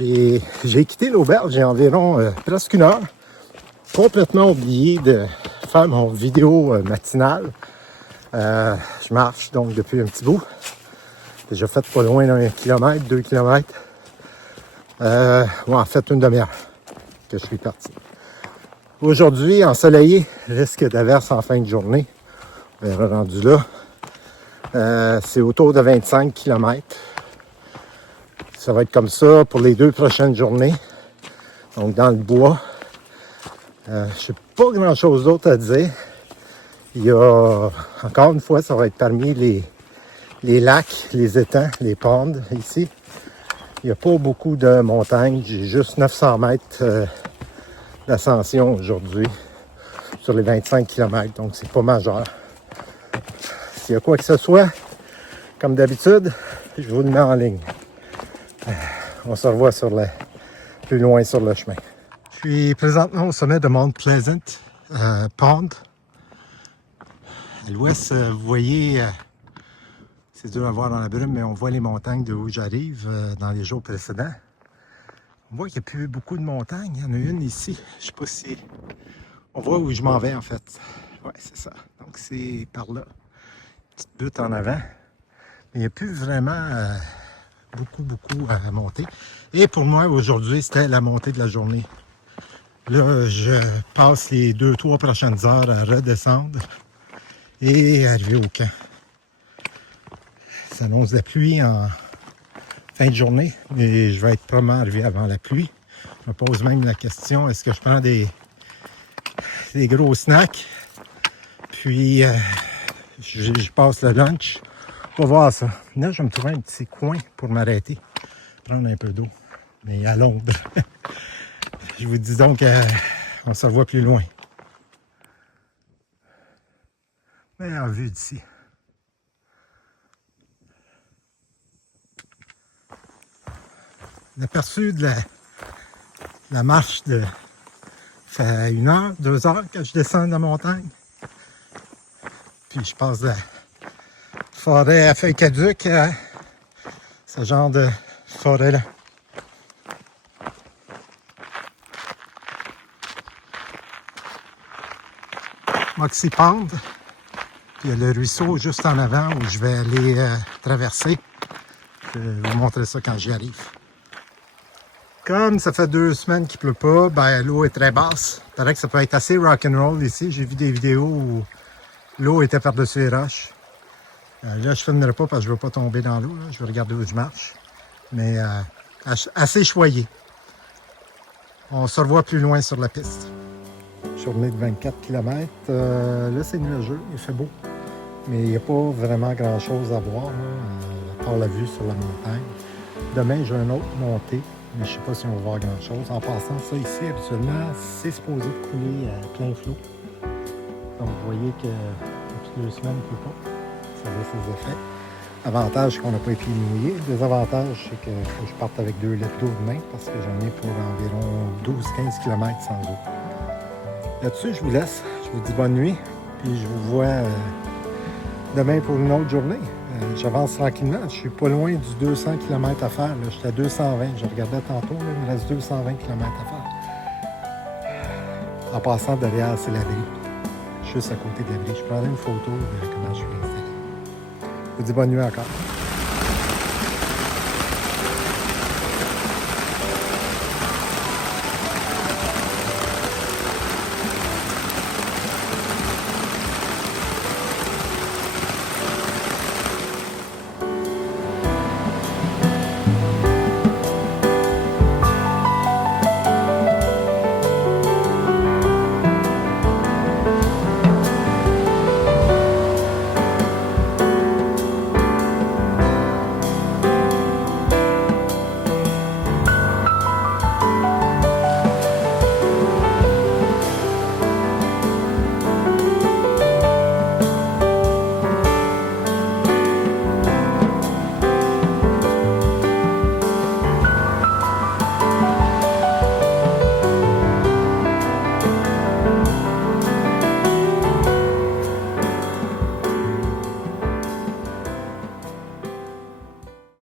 J'ai quitté l'auberge il y a environ presque une heure. Complètement oublié de faire mon vidéo matinale. Je marche donc depuis un petit bout. J'ai déjà fait pas loin d'un kilomètre, 2 kilomètres. En fait, une demi-heure que je suis parti. Aujourd'hui, ensoleillé, risque d'averse en fin de journée. On verra rendu là. C'est autour de 25 km. Ça va être comme ça pour les 2 prochaines journées. Donc dans le bois. Je n'ai pas grand-chose d'autre à dire. Il y a, encore une fois, ça va être parmi les lacs, les étangs, les pondes ici. Il n'y a pas beaucoup de montagnes. J'ai juste 900 mètres d'ascension aujourd'hui sur les 25 km. Donc c'est pas majeur. S'il y a quoi que ce soit, comme d'habitude, je vous le mets en ligne. On se revoit plus loin sur le chemin. Je suis présentement au sommet de Mount Pleasant Pond. À l'ouest, vous voyez, c'est dur à voir dans la brume, mais on voit les montagnes de où j'arrive dans les jours précédents. On voit qu'il n'y a plus beaucoup de montagnes. Il y en a une ici. Je ne sais pas si... On voit où je m'en vais en fait. Ouais, c'est ça. Donc c'est par là. Petite butte en avant. Mais il n'y a plus vraiment beaucoup à monter. Et pour moi, aujourd'hui, c'était la montée de la journée. Là, je passe les 2-3 prochaines heures à redescendre et arriver au camp. Ça annonce la pluie en fin de journée, mais je vais être probablement arrivé avant la pluie. Je me pose même la question, est-ce que je prends des gros snacks, puis je passe le lunch. On va voir ça. Là, je vais me trouver un petit coin pour m'arrêter, prendre un peu d'eau, mais à l'ombre. Je vous dis donc, on se revoit plus loin. Mais en vue d'ici. L'aperçu de la marche de... Ça fait 1 heure, 2 heures que je descends de la montagne. Puis je passe de la forêt à feuilles caduques à ce genre de forêt-là. Moxie Pond. Puis il y a le ruisseau juste en avant où je vais aller traverser. Je vais vous montrer ça quand j'y arrive. Comme ça fait 2 semaines qu'il ne pleut pas, ben, l'eau est très basse. Il paraît que ça peut être assez rock'n'roll ici. J'ai vu des vidéos où l'eau était par-dessus les roches. Là, je ne filmerai pas parce que je ne veux pas tomber dans l'eau. Je vais regarder où je marche. Mais assez choyé. On se revoit plus loin sur la piste. Journée de 24 km. Là, c'est nuageux, il fait beau. Mais il n'y a pas vraiment grand-chose à voir, à part la vue sur la montagne. Demain, j'ai une autre montée, mais je ne sais pas si on va voir grand-chose. En passant, ça ici, habituellement, c'est supposé couler à plein flot. Donc, vous voyez que depuis 2 semaines, il ne peut pas. Ça a ses effets. Avantage, c'est qu'on n'a pas les pieds mouillés. Désavantage, c'est que je parte avec 2 litres d'eau demain parce que j'en ai pour environ 12-15 km sans eau. Là-dessus, je vous laisse. Je vous dis bonne nuit. Puis je vous vois demain pour une autre journée. J'avance tranquillement. Je suis pas loin du 200 km à faire. Je suis à 220. Je regardais tantôt. Là, il me reste 220 km à faire. En passant derrière, c'est l'abri. Juste à côté de l'abri. Je prendrai une photo de comment je suis installé. Je vous dis bonne nuit encore.